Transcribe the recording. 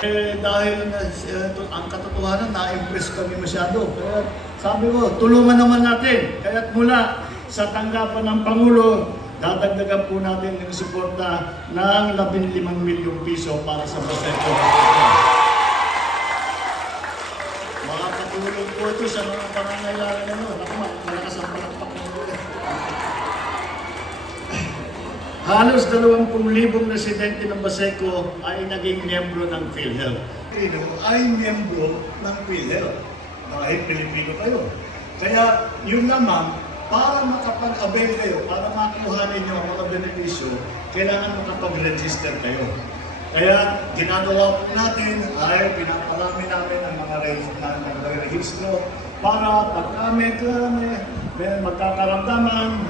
Eh, dahil uh, ang katotohanan, na-impress kami masyado. Kaya sabi ko, tulungan naman natin. Kaya't mula sa tanggapan ng Pangulo, dadagdagan po natin ng suporta ng 15 milyong piso para sa Baseco. Makakatulong po ito sa mga pangangailangan Halos 20,000 residente ng Baseco ay naging miyembro ng PhilHealth. Pilipino ay miyembro ng PhilHealth. Dahil Pilipino kayo. Kaya yun lamang, para makapag-avail kayo, para makuha ninyo ang mga benepisyo, kailangan makapag-register kayo. Kaya ginagawa po natin ay pinaparami namin ang mga re- na nagre-rehistro para pag kami, kami magkakaramdaman